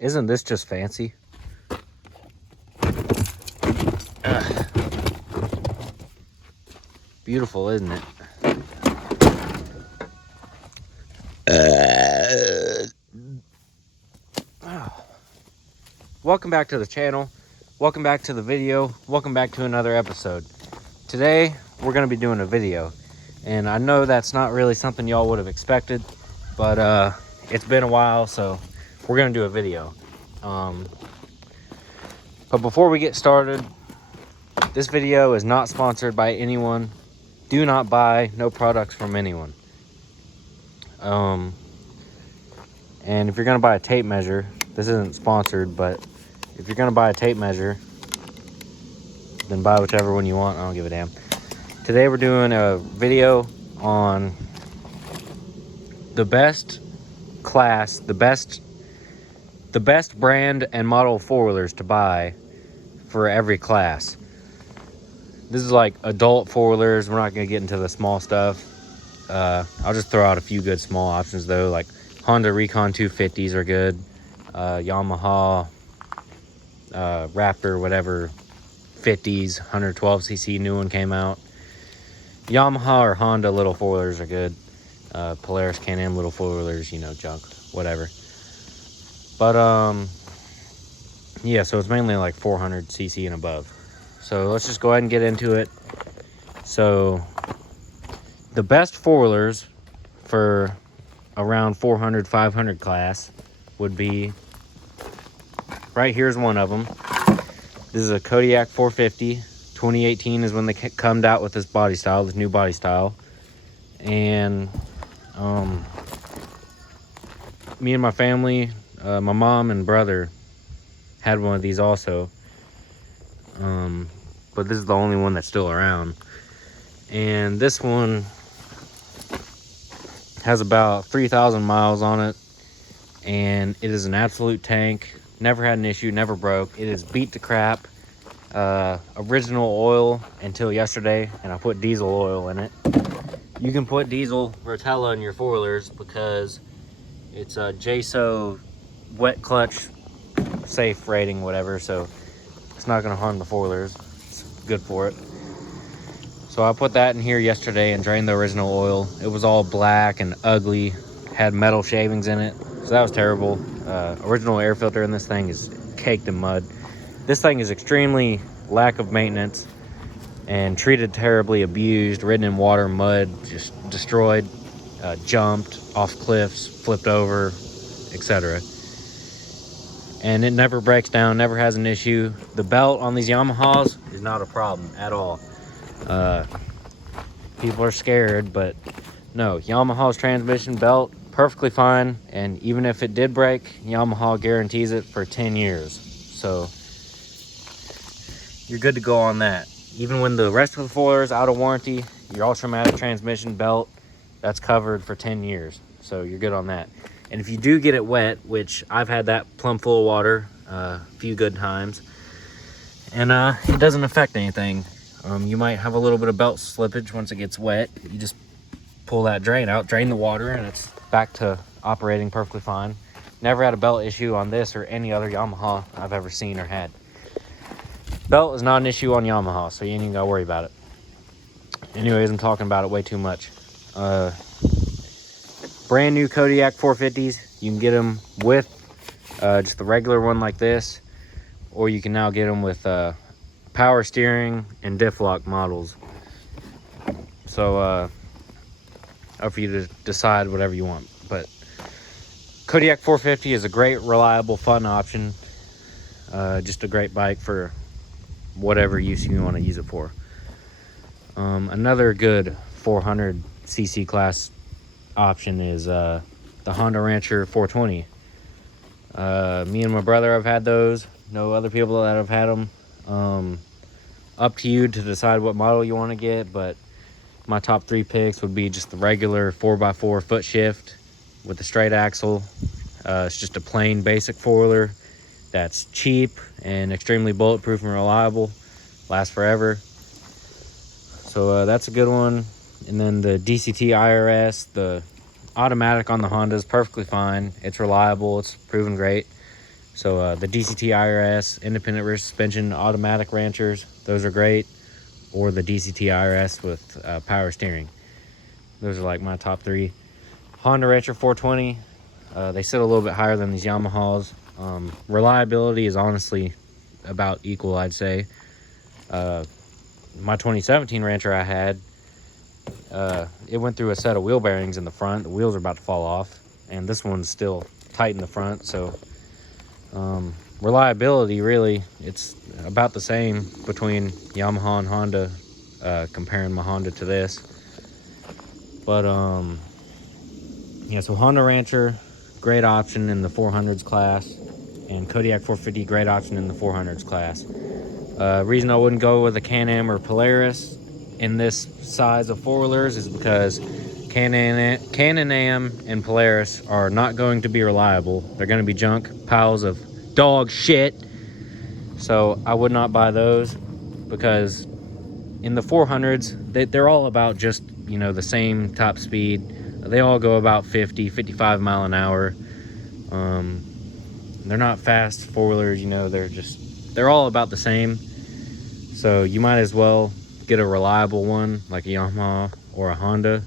Isn't this just fancy? Ugh. Beautiful, isn't it? Welcome back to the channel. Welcome back to the video. Welcome back to another episode. Today, we're going to be doing a video. And I know that's not really something y'all would have expected, but it's been a while, so we're going to do a video. But before we get started, this video is not sponsored by anyone. Do not buy no products from anyone. And if you're going to buy a tape measure, this isn't sponsored, but if you're going to buy a tape measure, then buy whichever one you want. I don't give a damn. Today we're doing a video on the best class, the best brand and model four-wheelers to buy for every class. This is like adult four-wheelers. We're not going to get into the small stuff. I'll just throw out a few good small options though, like Honda Recon 250s are good. Yamaha Raptor, whatever, 50s, 112cc new one came out. Yamaha or Honda little four-wheelers are good. Polaris Can-Am little four-wheelers, you know, junk, whatever. But yeah, so it's mainly like 400cc and above. So let's just go ahead and get into it. So the best four-wheelers for around 400, 500 class would be, right here's one of them. This is a Kodiak 450. 2018 is when they come out with this body style, this new body style. And me and my family, my mom and brother had one of these also. But this is the only one that's still around. And this one has about 3,000 miles on it. And it is an absolute tank. Never had an issue, never broke. It is beat to crap. Original oil until yesterday, and I put diesel oil in it. You can put diesel Rotella in your four-wheelers because it's a JSO wet clutch safe rating, whatever, so it's not going to harm the four-wheelers. It's good for it. So I put that in here yesterday and drained the original oil. It was all black and ugly, had metal shavings in it, so that was terrible. Original air filter in this thing is caked in mud. This thing is extremely lack of maintenance and treated terribly, abused, ridden in water, mud, just destroyed, jumped off cliffs, flipped over, etc. And it never breaks down, never has an issue. The belt on these Yamahas is not a problem at all. People are scared, but no, Yamaha's transmission belt, perfectly fine. And even if it did break, Yamaha guarantees it for 10 years. So you're good to go on that. Even when the rest of the four is out of warranty, your Ultramatic transmission belt, that's covered for 10 years. So you're good on that. And if you do get it wet, which I've had that plumb full of water a few good times, and it doesn't affect anything. You might have a little bit of belt slippage once it gets wet. You just pull that drain out, drain the water, and it's back to operating perfectly fine. Never had a belt issue on this or any other Yamaha I've ever seen or had. Belt is not an issue on Yamaha, so you ain't even gotta worry about it. Anyways, I'm talking about it way too much. Brand new Kodiak 450s. You can get them with just the regular one like this, or you can now get them with power steering and diff lock models. So up for you to decide whatever you want. But Kodiak 450 is a great, reliable, fun option. Just a great bike for whatever use you want to use it for. Another good 400cc class option is the Honda Rancher 420. Me and my brother have had those. No other people that have had them. Up to you to decide what model you want to get, but my top 3 picks would be just the regular 4x4 foot shift with the straight axle. It's just a plain basic four-wheeler that's cheap and extremely bulletproof and reliable, lasts forever. So that's a good one. And then the DCT IRS, the automatic on the Honda is perfectly fine. It's reliable, it's proven great. So the DCT IRS, independent rear suspension, automatic ranchers, those are great. Or the DCT IRS with power steering. Those are like my top three. Honda Rancher 420, they sit a little bit higher than these Yamahas. Reliability is honestly about equal, I'd say. My 2017 Rancher I had, it went through a set of wheel bearings in the front. The wheels are about to fall off, and this one's still tight in the front. So reliability, really, it's about the same between Yamaha and Honda, comparing my Honda to this. But yeah, so Honda Rancher, great option in the 400s class, and Kodiak 450, great option in the 400s class. Reason I wouldn't go with a Can-Am or Polaris in this size of four-wheelers is because Can-Am and Polaris are not going to be reliable. They're going to be junk piles of dog shit. So I would not buy those, because in the 400s, they're all about just, you know, the same top speed. They all go about 50, 55 mile an hour. They're not fast four-wheelers, you know, they're all about the same. So you might as well get a reliable one like a Yamaha or a Honda.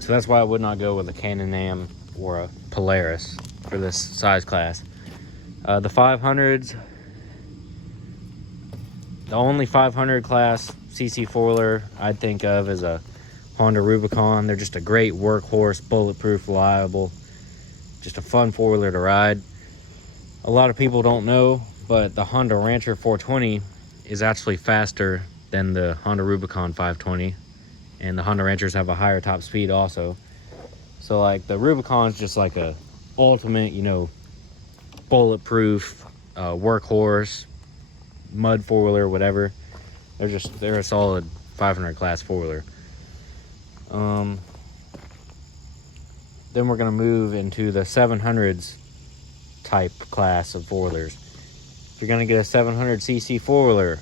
So that's why I would not go with a Can-Am or a Polaris for this size class. The 500s, the only 500 class CC four-wheeler I'd think of is a Honda Rubicon. They're just a great workhorse, bulletproof, reliable, just a fun four-wheeler to ride. A lot of people don't know, but the Honda Rancher 420 is actually faster than the Honda Rubicon 520, and the Honda Ranchers have a higher top speed also. So like the Rubicon's just like a ultimate, you know, bulletproof workhorse, mud four-wheeler, whatever. They're a solid 500 class four-wheeler. Then we're gonna move into the 700s type class of four-wheelers. If you're gonna get a 700cc four-wheeler,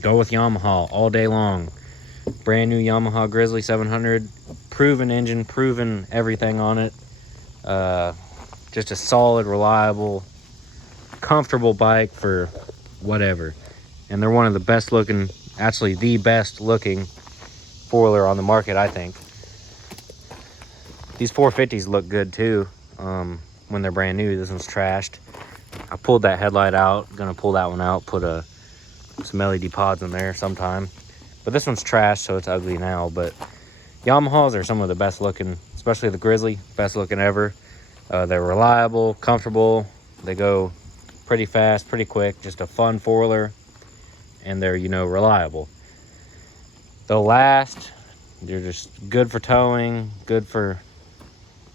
go with Yamaha all day long. Brand new Yamaha Grizzly 700, proven engine, proven everything on it. Just a solid, reliable, comfortable bike for whatever. And they're one of the best looking, actually the best looking four-wheeler on the market, I think. These 450s look good too when they're brand new. This one's trashed. I pulled that headlight out. Gonna pull that one out, put some LED pods in there sometime. But this one's trashed, so it's ugly now. But Yamahas are some of the best looking, especially the Grizzly, best looking ever. They're reliable, comfortable. They go pretty fast, pretty quick. Just a fun four-wheeler, and they're, you know, reliable. They'll last. They're just good for towing, good for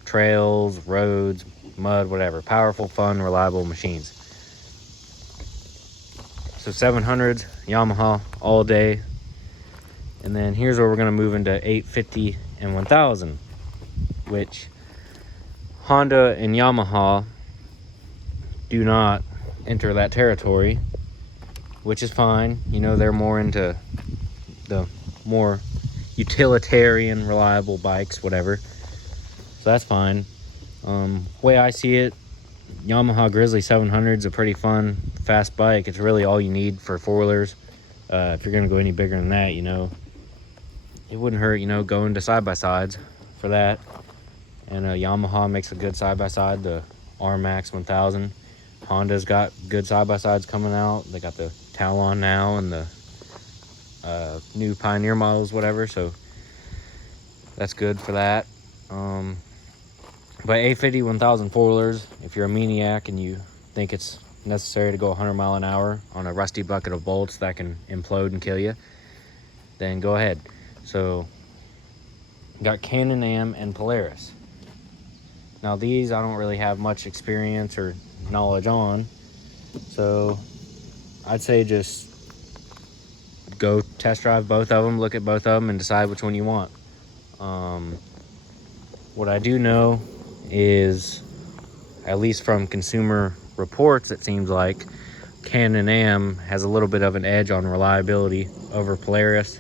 trails, roads, mud, whatever. Powerful, fun, reliable machines. So 700s, Yamaha all day. And then here's where we're gonna move into 850 and 1000, which Honda and Yamaha do not enter that territory, which is fine. You know, they're more into the more utilitarian, reliable bikes, whatever. So that's fine. Way I see it, Yamaha Grizzly 700 is a pretty fun, fast bike. It's really all you need for four-wheelers. If you're gonna go any bigger than that, you know, it wouldn't hurt, you know, go into side-by-sides for that. And Yamaha makes a good side-by-side, the R-Max 1000. Honda's got good side-by-sides coming out. They got the Talon now and the new Pioneer models, whatever, so that's good for that. But 850, 1000 four-wheelers, if you're a maniac and you think it's necessary to go 100 mile an hour on a rusty bucket of bolts that can implode and kill you, then go ahead. So got Can-Am and Polaris. Now these I don't really have much experience or knowledge on, so I'd say just go test drive both of them, look at both of them, and decide which one you want. What I do know is, at least from Consumer Reports, it seems like Can-Am has a little bit of an edge on reliability over Polaris,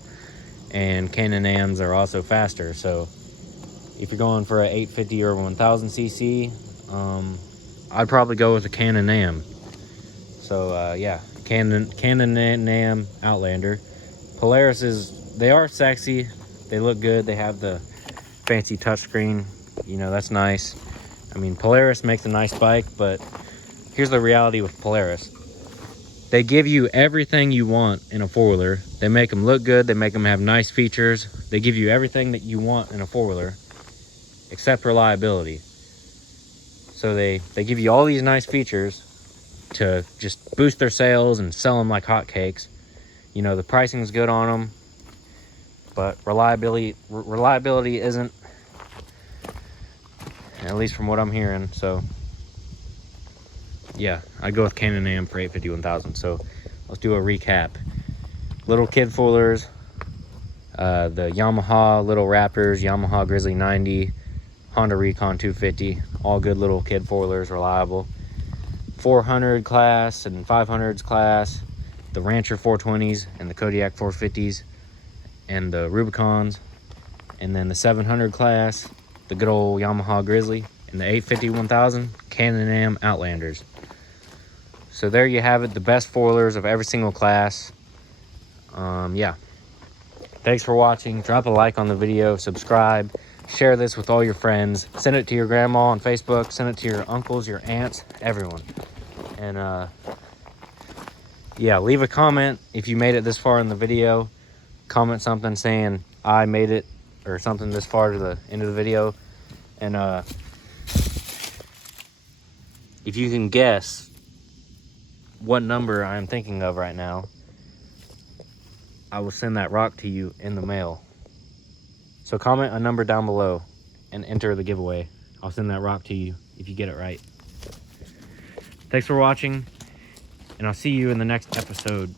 and Can-Ams are also faster. So if you're going for a 850 or 1000cc, I'd probably go with a Can-Am. So yeah, Can-Am Outlander. Polaris they are sexy. They look good. They have the fancy touchscreen. You know, that's nice. I mean, Polaris makes a nice bike, but here's the reality with Polaris. They give you everything you want in a four-wheeler. They make them look good. They make them have nice features. They give you everything that you want in a four-wheeler, except reliability. So they give you all these nice features to just boost their sales and sell them like hotcakes. You know, the pricing's good on them, but reliability isn't, at least from what I'm hearing. So yeah, I'd go with Can-Am for 850-1000. So let's do a recap. Little kid foolers, the Yamaha Little Raptors, Yamaha Grizzly 90, Honda Recon 250, all good little kid foilers, reliable. 400 class and 500s class, the Rancher 420s and the Kodiak 450s and the Rubicons, and then the 700 class, the good old Yamaha Grizzly, and the 850-1000 Can-Am Outlanders. So there you have it, the best foilers of every single class. Yeah, thanks for watching. Drop a like on the video, subscribe, share this with all your friends, send it to your grandma on Facebook, send it to your uncles, your aunts, everyone. And yeah, leave a comment if you made it this far in the video. Comment something saying I made it, or something this far to the end of the video. And if you can guess what number I'm thinking of right now, I will send that rock to you in the mail. So comment a number down below and enter the giveaway. I'll send that rock to you if you get it right. Thanks for watching, and I'll see you in the next episode.